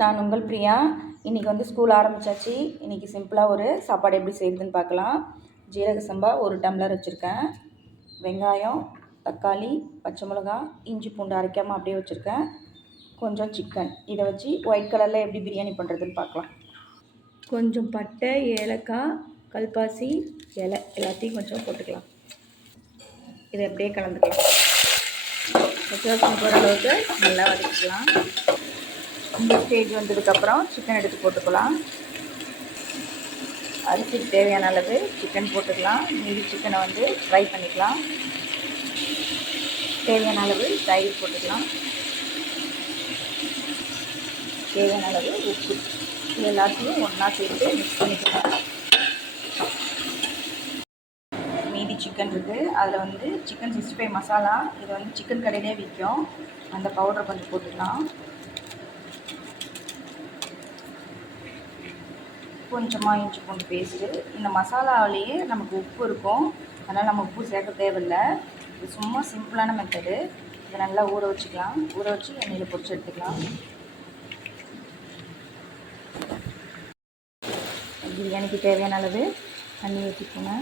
நான் உங்கள் பிரியா. இன்றைக்கி வந்து ஸ்கூல் ஆரம்பித்தாச்சு இன்றைக்கி சிம்பிளாக ஒரு சாப்பாடு எப்படி செய்யுதுன்னு பார்க்கலாம். ஜீரக சம்பா ஒரு டம்ளர் வச்சுருக்கேன். வெங்காயம் தக்காளி பச்சை மிளகா இஞ்சி பூண்டு அரைக்காமல் அப்படியே வச்சுருக்கேன். கொஞ்சம் சிக்கன் இதை வச்சு ஒயிட் கலரில் எப்படி பிரியாணி பண்ணுறதுன்னு பார்க்கலாம். கொஞ்சம் பட்டை ஏலக்காய் கல்பாசி இலை எல்லாத்தையும் கொஞ்சம் போட்டுக்கலாம். இதை அப்படியே கலந்துக்கலாம். வித்தியாசம் போகிற அளவுக்கு நல்லா வதக்கிக்கலாம். இந்த ஸ்டேஜ் வந்ததுக்கப்புறம் சிக்கன் எடுத்து போட்டுக்கலாம். அரிசிக்கு தேவையான அளவு சிக்கன் போட்டுக்கலாம். மீதி சிக்கனை வந்து ஃப்ரை பண்ணிக்கலாம். தேவையான அளவு தயிர் போட்டுக்கலாம். தேவையான அளவு உப்பு. இது எல்லாத்தையும் ஒன்றா சேர்த்து மிக்ஸ் பண்ணிக்கலாம். மீதி சிக்கன் இருக்குது அதில் வந்து சிக்கன் சிக்ஸ்டி ஃபைவ் மசாலா இது வந்து சிக்கன் கடையிலே விற்கும் அந்த பவுடர் கொஞ்சம் போட்டுக்கலாம். கொஞ்சமாக இஞ்சி பூண்டு பேஸ்ட்டு இந்த மசாலாவிலேயே நமக்கு உப்பு இருக்கும். அதனால் நம்ம உப்பு சேர்க்க தேவையில்லை. இது சும்மா சிம்பிளான மெத்தடு இதை நல்லா ஊற வச்சுக்கலாம். ஊற வச்சு எண்ணெயில் பொரிச்சு எடுத்துக்கலாம். பிரியாணிக்கு தேவையான அளவு தண்ணி ஊற்றிக்கோங்க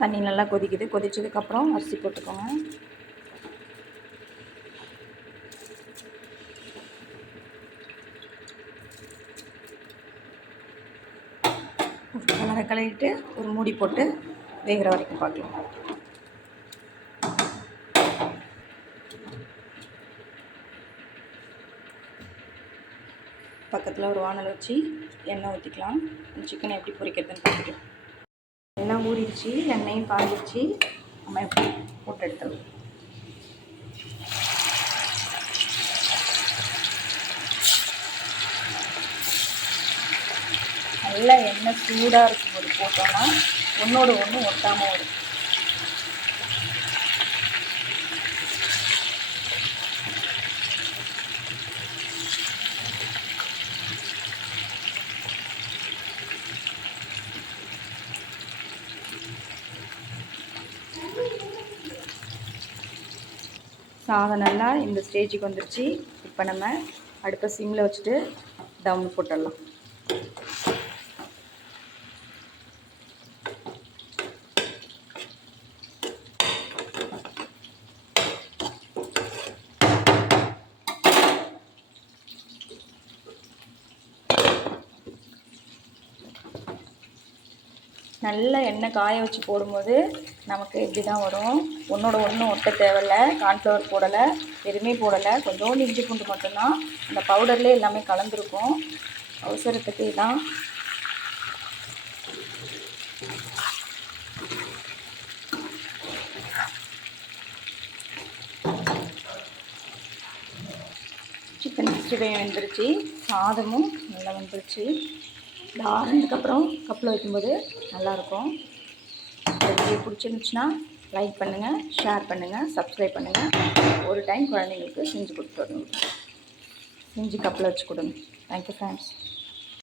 தண்ணி நல்லா கொதிக்குது. கொதிச்சதுக்கப்புறம் அரிசி போட்டுக்கோங்க. கலரை கழுவிட்டு ஒரு மூடி போட்டு வேகிற வரைக்கும் பார்க்கலாம். பக்கத்தில் ஒரு வானல் வச்சு எண்ணெய் ஊற்றிக்கலாம் சிக்கனை எப்படி பொரிக்கிறதுன்னு பார்த்துக்கலாம். எல்லாம் ஊறிடுச்சு எண்ணெயும் காஞ்சிருச்சு. நம்ம எப்படி போட்டு எடுத்துடலாம்? நல்லா எண்ணெய் சூடாக இருக்கும் ஒரு போட்டோம்னா ஒன்றோட ஒன்று ஒட்டாமல் வரும். சாதம் நல்லா இந்த ஸ்டேஜுக்கு வந்துருச்சு. இப்போ நம்ம அடுப்பை சிம்மில் வச்சுட்டு தம் போட்டுடலாம். நல்ல எண்ணெய் காய வச்சு போடும்போது நமக்கு இப்படி தான் வரும். ஒன்றோட ஒன்றும் ஒட்ட தேவையில்ல கார்ன்ஃப்ளவர் போடலை எதுவுமே போடலை. கொஞ்சோண்டு இஞ்சி பூண்டு மட்டும்தான். அந்த பவுடர்லேயே எல்லாமே கலந்துருக்கும். அவசரத்துக்கு இதான். சிக்கன் சிக்ஸ்டி ஃபைவ் வெந்துருச்சு. சாதமும் நல்லா வந்துருச்சு. இது ஆறுனதுக்கப்புறம் கப்பில் வைக்கும்போது நல்லாயிருக்கும். வீடியோ பிடிச்சிருந்துச்சுன்னா லைக் பண்ணுங்கள் ஷேர் பண்ணுங்கள் சப்ஸ்கிரைப் பண்ணுங்கள் ஒரு டைம் குழந்தைங்களுக்கு செஞ்சு கொடுத்துருங்க செஞ்சு கப்பில் வச்சு கொடுங்க. Thank you friends